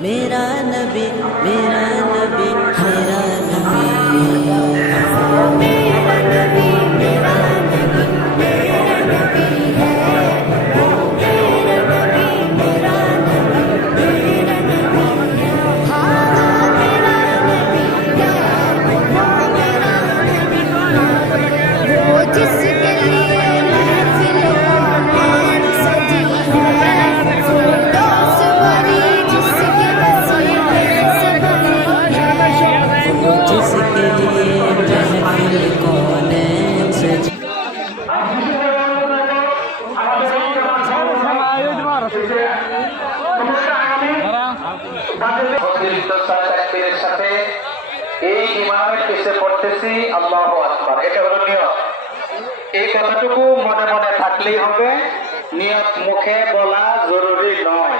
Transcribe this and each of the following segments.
मेरा नबी मेरा नबी मेरा नबी मेरा नबी मेरा नबी मेरा नबी है वो मेरा नबी मेरा नबी मेरा नबी है हाँ मेरा नबी है वो मेरा नबी वो जिसके लिए महफिलों में सजी है फिरदौस वाली जिसके वसीले से बनी है वो जिसके लिए महफिल कोने सजी সাথে এই ইমামের পিছে পড়তেছি আল্লাহু আকবার, এটা হলো নিয়ত। এই কথাটুকু মনে মনে থাকলেই হবে, নিয়ত মুখে বলা জরুরি নয়।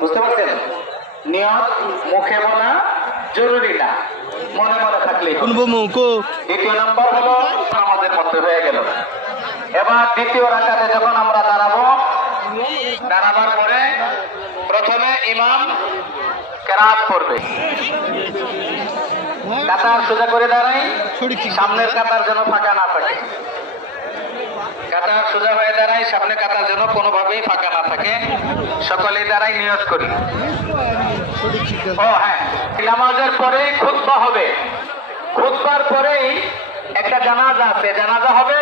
বুঝতে পারছেন? নিয়ত মুখে বলা জরুরি না, মনে মনে থাকলেই হবে। দ্বিতীয় নম্বর হলো আমাদের মধ্যে হয়ে গেল। এবার দ্বিতীয় রাকাতে যখন আমরা দাঁড়াবো, দাঁড়াবার পরে প্রথমে ইমাম কেরাত পড়বে। কাতার সোজা করে দাঁড়াই, সামনের কাতার যেন ফাঁকা না থাকে। কাতার সোজা হয়ে দাঁড়াই, সামনে কাতার যেন কোনোভাবেই ফাঁকা না থাকে। সকলেই দাঁড়াই, নিয়ত করি। ও হ্যাঁ, নামাজের পরেই খুতবা হবে। খুতবার পরেই একটা জানাজা আছে, জানাজা হবে।